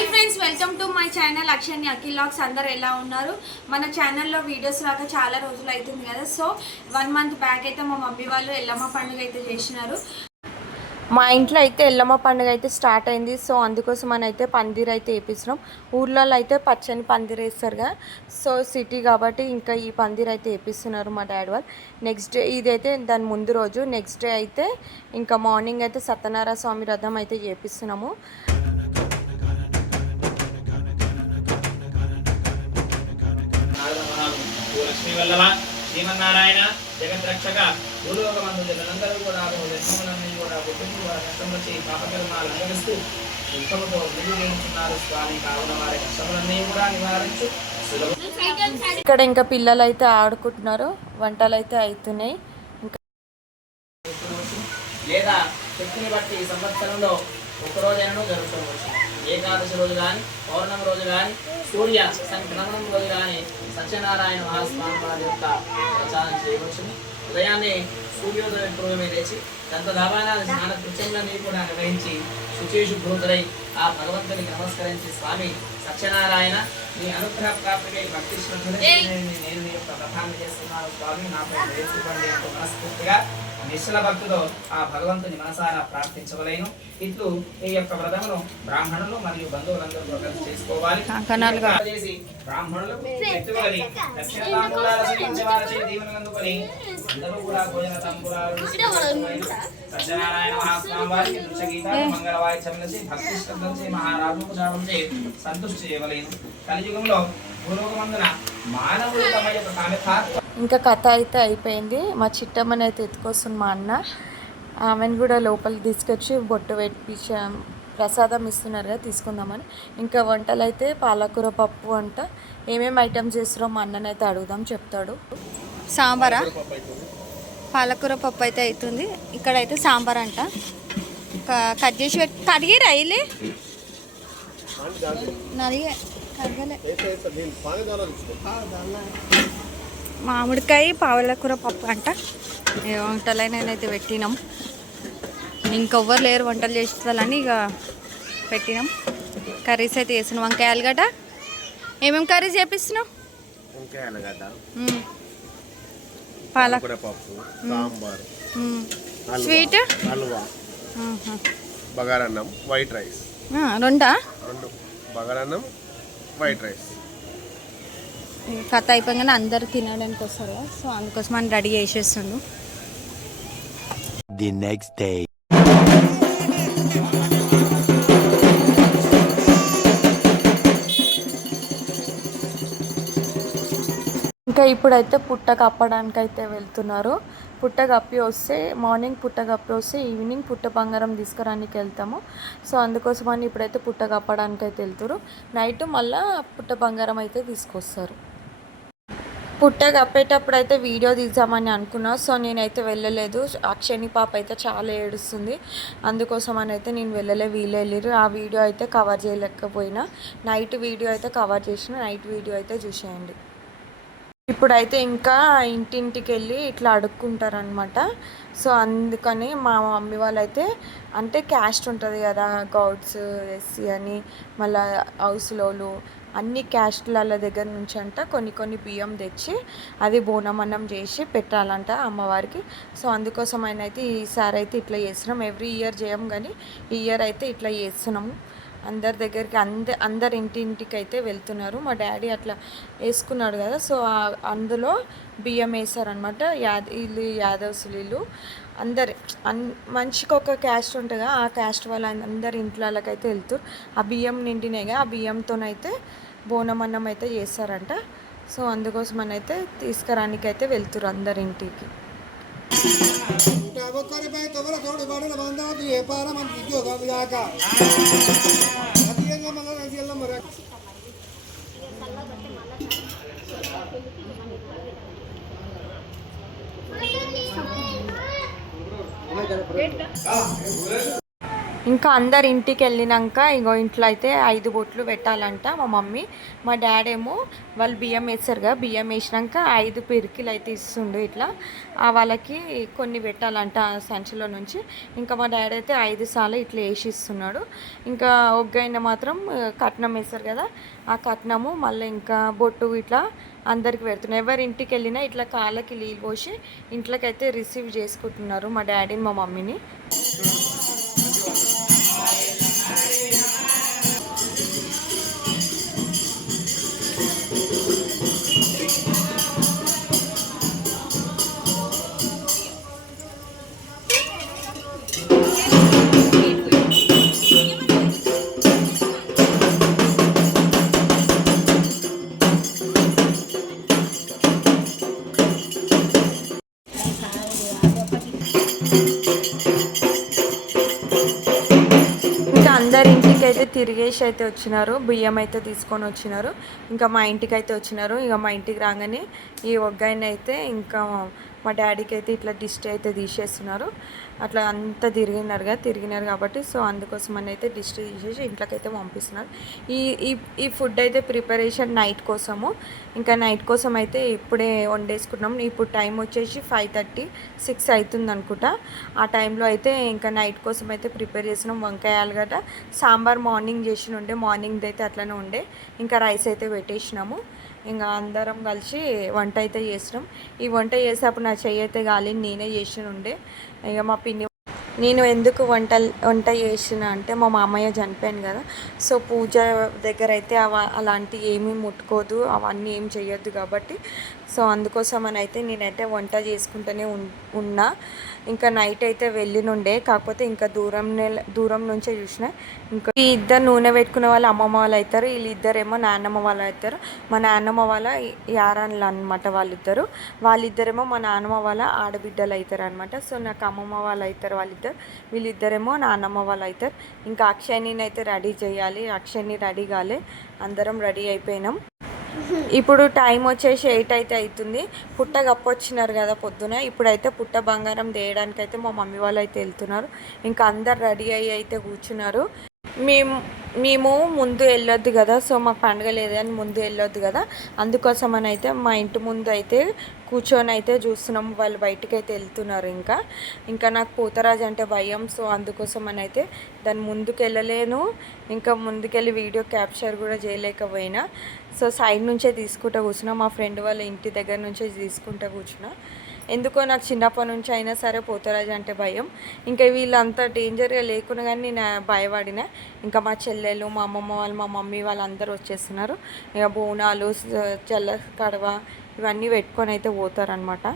Hi friends, welcome to my channel Akshay Akhil vlogs. అందరు ఎలా ఉన్నారు? మన ఛానల్లో వీడియోస్ రాక చాలా రోజులు అవుతుంది కదా. సో 1 మంత్ బ్యాక్ అయితే మా మమ్మీ వాళ్ళు ఎల్లమ్మ పండుగ అయితే చేసినారు. మా ఇంట్లో అయితే ఎల్లమ్మ పండుగ అయితే స్టార్ట్ అయింది. సో అందుకోసం అని అయితే పందిర్ అయితే వేపిస్తున్నాం. ఊర్లలో అయితే పచ్చని పందిర్ వేస్తారుగా, సో సిటీ కాబట్టి ఇంకా ఈ పందిర్ అయితే వేపిస్తున్నారు మా డాడీ వాళ్ళు. నెక్స్ట్ డే ఇదైతే దాని ముందు రోజు. నెక్స్ట్ డే అయితే ఇంకా మార్నింగ్ అయితే సత్యనారాయణ స్వామి రథం అయితే చేపిస్తున్నాము. శ్రీమన్నారాయణ జగద్రక్షక భూలోకమందు జగనందరూ కూడా జన్మములన్నీ కూడా పుట్టుకు కష్టం వచ్చి పాపకర్మాలు అనుభవిస్తూ దుఃఖముతో నిలువేయించున్నారు స్వామి. కావున వారి కష్టములన్నీ కూడా నివారించు. ఇక్కడ ఇంకా పిల్లలు అయితే ఆడుకుంటున్నారు, వంటలు అయితే అవుతున్నాయి. లేదా శక్తిని బట్టి సంవత్సరంలో ఒకరోజైనా జరుపుకోవచ్చు. ఏకాదశి రోజు కానీ, పౌర్ణమి రోజు కానీ, సూర్య సంక్రమణం రోజు కానీ సత్యనారాయణ మహాస్వామి వారి యొక్క ప్రచారం చేయవచ్చు. ఉదయాన్నే సూర్యోదయ పూర్వమే లేచి దంతధావానాది స్నాన కృత్యములన్నీ కూడా నిర్వహించి శుచిశుభ్రుతులై ఆ భగవంతునికి నమస్కరించి, స్వామి సత్యనారాయణ నీ అనుగ్రహ ప్రాప్తికై భక్తి శ్రద్ధలే నేను నీ యొక్క వ్రతాన్ని చేస్తున్నాను స్వామి, నాపై నేర్చుకోండి అంటూ మనస్ఫూర్తిగా నిశ్చల భక్తితో ఆ భగవంతుని మనసారా ప్రార్థించవలేను. ఇట్లు ఈ యొక్క వ్రతమును బ్రాహ్మణులు మరియు బంధువులందరూ కలిసి చేసుకోవాలి. చేసి బ్రాహ్మణులకు వ్యక్తులని దక్షిణ తాంబూలాల సేవించేవారచే దీవెనలందుకొని అందరూ కూడా భోజన తాంబూలాలు సత్యనారాయణ మహాస్వామి వారికి నృత్య గీతాలు మంగళ వాయిద్యములచే భక్తి శ్రద్ధలచే మహారాజోపచారంచే సంతుష్టి చేయవలేను. కలియుగంలో భూలోకమందున మానవులు తమ యొక్క కామ్యథాత్వ. ఇంకా కథ అయితే అయిపోయింది. మా చిట్టమ్మని అయితే ఎత్తుకొస్తుంది మా అన్న. ఆమెను కూడా లోపలికి తీసుకొచ్చి బొట్టు పెట్టించా ప్రసాదం ఇస్తున్నారు కదా, తీసుకుందామని. ఇంకా వంటలు అయితే పాలకూర పప్పు అంట. ఏమేమి ఐటమ్స్ చేస్తారో మా అన్ననైతే అడుగుదాం, చెప్తాడు. సాంబారా? పాలకూర పప్పు అయితే అవుతుంది. ఇక్కడైతే సాంబార్ అంట. కట్ చేసి కడిగి రైలే నడిగే కడగలే. మామిడికాయ పాలకూర పప్పు అంట. ఏ వంటలైనా నేనైతే పెట్టినాం. ఇంకెవ్వరు లేరు వంటలు చేసేవాళ్ళని ఇక పెట్టినాం. కర్రీస్ అయితే వేసినాం. వంకాయ ఆలుగడ్డ. ఏమేమి కర్రీస్ చేపిస్తున్నాం? పాలకూర పప్పు, సాంబార్, స్వీట్, హల్వా, బగారన్నం, వైట్ రైస్. రెండు బగారన్నం, వైట్ రైస్. కథ అయిపోగానే అందరు తినడానికి వస్తారు కదా, సో అందుకోసం అని రెడీ చేసేస్తుండు. The next day. ఇంకా ఇప్పుడైతే పుట్ట కప్పడానికి అయితే వెళ్తున్నారు. పుట్ట కప్పి వస్తే మార్నింగ్ పుట్ట కప్పి వస్తే ఈవినింగ్ పుట్ట బంగారం తీసుకురానికి వెళ్తాము. సో అందుకోసమని ఇప్పుడైతే పుట్ట కప్పడానికి అయితే వెళ్తారు. నైట్ మళ్ళీ పుట్ట బంగారం అయితే తీసుకొస్తారు. పుట్ట కప్పేటప్పుడు అయితే వీడియో తీద్దామని అనుకున్నా, సో నేనైతే వెళ్ళలేదు. అక్షని పాప అయితే చాలా ఏడుస్తుంది, అందుకోసం అని అయితే నేను వీళ్ళు ఆ వీడియో అయితే కవర్ చేయలేకపోయినా. నైట్ వీడియో అయితే కవర్ చేసిన, నైట్ వీడియో అయితే చూసేయండి. ఇప్పుడైతే ఇంకా ఇంటింటికి వెళ్ళి ఇట్లా అడుక్కుంటారనమాట. సో అందుకని మా మమ్మీ వాళ్ళైతే అంటే క్యాస్ట్ ఉంటుంది కదా, గౌడ్స్, ఎస్సీ అని, మళ్ళీ హౌస్లోలు అన్ని క్యాస్ట్ల దగ్గర నుంచి అంట కొన్ని బియ్యం తెచ్చి అది బోనమన్నం చేసి పెట్టాలంట అమ్మవారికి. సో అందుకోసం అయితే ఈసారి అయితే ఇట్లా చేస్తున్నాం. ఎవ్రీ ఇయర్ చేయం కానీ ఈ ఇయర్ అయితే ఇట్లా చేస్తున్నాము. అందరి దగ్గరికి అందరి ఇంటింటికి అయితే వెళ్తున్నారు. మా డాడీ అట్లా వేసుకున్నాడు కదా, సో అందులో బియ్యం వేస్తారనమాట. వీళ్ళు యాదవ్స్, వీళ్ళు అందరి మనిషికి ఒక క్యాస్ట్ ఉంటుంది కదా, ఆ క్యాస్ట్ వాళ్ళ అందరి ఇంట్లోకైతే వెళ్తారు. ఆ బియ్యం నిండినాయిగా, ఆ బియ్యంతోనైతే బోనమన్నం అయితే చేస్తారంట. సో అందుకోసం అని అయితే తీసుకురానికి అయితే వెళ్తారు అందరి ఇంటికి. ఇంకా అందరు ఇంటికి వెళ్ళినాక ఇంకో ఇంట్లో అయితే 5 బొట్లు పెట్టాలంట మా మమ్మీ. మా డాడీ ఏమో వాళ్ళు బియ్యం వేస్తారుగా, బియ్యం వేసినాక 5 పిరికిలు అయితే ఇస్తుండు ఇట్లా. వాళ్ళకి కొన్ని పెట్టాలంట సంచిలో నుంచి. ఇంకా మా డాడీ అయితే 5 సార్లు ఇట్లా వేసి ఇస్తున్నాడు. ఇంకా ఒగ్గైన మాత్రం కట్నం వేస్తారు కదా, ఆ కట్నము మళ్ళీ ఇంకా బొట్టు ఇట్లా అందరికి పెడుతున్నారు. ఎవరి ఇంటికి వెళ్ళినా ఇట్లా కాళ్ళకి నీళ్ళు పోసి ఇంట్లోకి అయితే రిసీవ్ చేసుకుంటున్నారు మా డాడీని మా మమ్మీని. అందరి ఇంటికి అయితే తిరిగేసి అయితే వచ్చినారు, బియ్యం అయితే తీసుకొని వచ్చినారు. ఇంకా మా ఇంటికి అయితే వచ్చినారు. ఇక మా ఇంటికి రాగానే ఈ ఒగ్గాయిని అయితే ఇంకా మా డాడీకి అయితే ఇట్లా డిస్ట్ అయితే తీసేస్తున్నారు. అట్లా అంతా తిరిగినారు కాబట్టి సో అందుకోసం అని అయితే డిస్ట్ తీసేసి ఇంట్లోకి అయితే పంపిస్తున్నారు. ఈ ఈ ఈ ఫుడ్ అయితే ప్రిపరేషన్ నైట్ కోసము. ఇంకా నైట్ కోసం అయితే ఇప్పుడే వండేసుకున్నాం. ఇప్పుడు టైం వచ్చేసి 5:30, 6 అవుతుంది అనుకుంటా. ఆ టైంలో అయితే ఇంకా నైట్ కోసం అయితే ప్రిపేర్ చేసినాం. వంకాయ ఆలుగడ్డ సాంబార్ మార్నింగ్ చేసి ఉండే, మార్నింగ్ది అయితే అట్లనే ఉండే. ఇంకా రైస్ అయితే పెట్టేసినాము. ఇంకా అందరం కలిసి వంట అయితే చేసినాం. ఈ వంట చేసేటప్పుడు నా చెయ్యి అయితే గాలి నేనే చేసి ఉండే. ఇక మా పిన్ని నేను ఎందుకు వంట చేసిన అంటే మా మామయ్య చనిపోయాను కదా, సో పూజ దగ్గర అయితే అలాంటివి ఏమీ ముట్టుకోదు, అవన్నీ ఏం చేయొద్దు కాబట్టి సో అందుకోసం అని అయితే నేనైతే వంట చేసుకుంటూనే ఉన్నా. ఇంకా నైట్ అయితే వెళ్ళినుండే, కాకపోతే ఇంకా దూరం నుంచే చూసిన. ఇంకా ఈ ఇద్దరు నూనె పెట్టుకునే వాళ్ళు అమ్మమ్మ వాళ్ళు అవుతారు, వీళ్ళిద్దరేమో నాన్నమ్మ వాళ్ళు అవుతారు. మా నాన్నమ్మ వాళ్ళ యారాన్లు అనమాట వాళ్ళిద్దరేమో మా నాన్నమ్మ వాళ్ళ ఆడబిడ్డలు అవుతారు అనమాట. సో నాకు అమ్మమ్మ వాళ్ళు అవుతారు వాళ్ళిద్దరు, వీళ్ళిద్దరేమో నాన్నమ్మ వాళ్ళు అవుతారు. ఇంకా అక్షయ్ని అయితే రెడీ చేయాలి. అక్షయ్ని రెడీ కాలే, అందరం రెడీ అయిపోయినాం. ఇప్పుడు టైం వచ్చేసి 8 అయితే అవుతుంది. పుట్ట కప్పొచ్చినారు కదా పొద్దున. ఇప్పుడైతే పుట్ట బంగారం తేయడానికి అయితే మా మమ్మీ వాళ్ళు అయితే వెళ్తున్నారు. ఇంకా అందరు రెడీ అయ్యి అయితే కూర్చున్నారు. మేము ముందు వెళ్ళొద్దు కదా, సో మాకు పండుగ లేదని ముందు వెళ్ళొద్దు కదా, అందుకోసం అని అయితే మా ఇంటి ముందు అయితే కూర్చొని అయితే చూస్తున్నాము. వాళ్ళు బయటికి అయితే వెళ్తున్నారు. ఇంకా నాకు పోతరాజు అంటే భయం, సో అందుకోసం అని అయితే దాని ముందుకు వెళ్ళలేను. ఇంకా ముందుకెళ్ళి వీడియో క్యాప్చర్ కూడా చేయలేకపోయినా. సో సైడ్ నుంచే తీసుకుంటూ కూర్చున్నా, మా ఫ్రెండ్ వాళ్ళ ఇంటి దగ్గర నుంచే తీసుకుంటూ కూర్చున్నా. ఎందుకో నాకు చిన్నప్పటి నుంచి అయినా సరే పోతరాజు అంటే భయం. ఇంకా వీళ్ళంతా డేంజర్గా లేకుండా కానీ నేను భయపడిన. ఇంకా మా చెల్లెలు, మా అమ్మమ్మ వాళ్ళు, మా మమ్మీ వాళ్ళందరూ వచ్చేస్తున్నారు. ఇక బోనాలు, చెల్ల కడవ ఇవన్నీ పెట్టుకొని అయితే పోతారనమాట.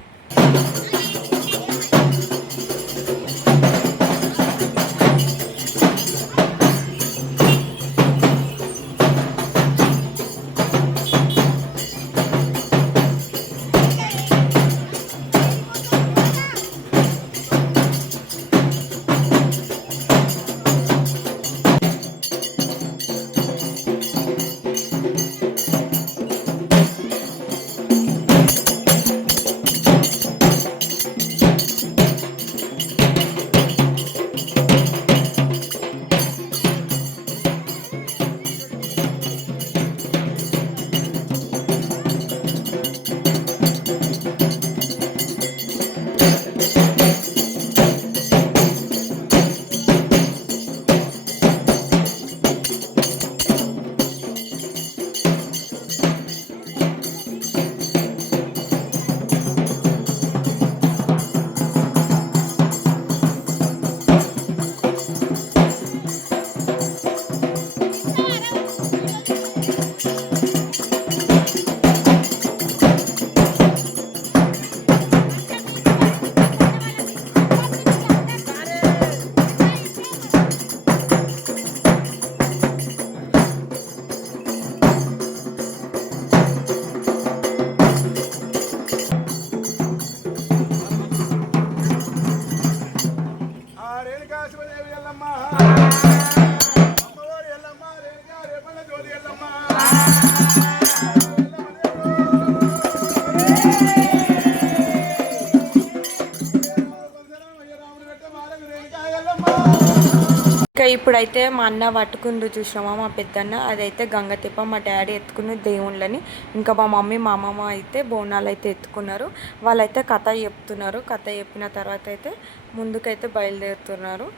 ఇప్పుడైతే మా అన్న పట్టుకుండు చూసినామా మా పెద్దన్న, అదైతే గంగతిప్ప. మా డాడీ ఎత్తుకున్న దేవుళ్ళని, ఇంకా మా మమ్మీ మా అమ్మమ్మ అయితే బోనాలు అయితే ఎత్తుకున్నారు. వాళ్ళైతే కథ చెప్తున్నారు. కథ చెప్పిన తర్వాత అయితే ముందుకైతే బయలుదేరుతున్నారు.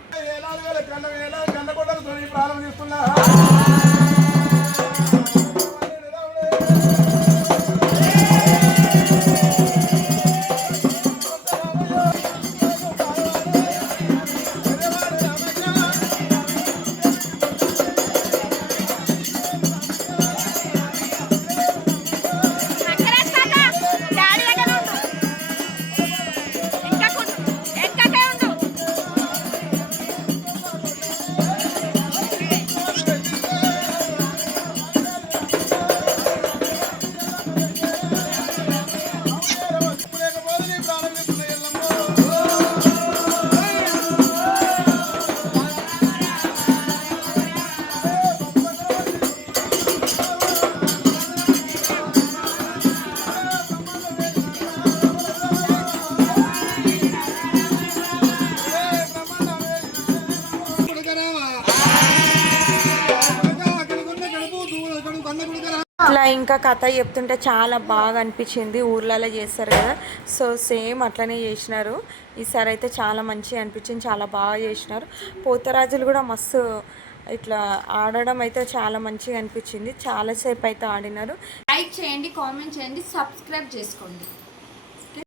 ఇట్లా ఇంకా కథ చెప్తుంటే చాలా బాగా అనిపించింది. ఊర్లలో చేస్తారు కదా, సో సేమ్ అట్లనే చేసినారు. ఈసారి అయితే చాలా మంచిగా అనిపించింది, చాలా బాగా చేసినారు. పోతరాజులు కూడా మస్తు ఇట్లా ఆడడం అయితే చాలా మంచిగా అనిపించింది. చాలాసేపు అయితే ఆడినారు. లైక్ చేయండి, కామెంట్ చేయండి, సబ్స్క్రైబ్ చేసుకోండి.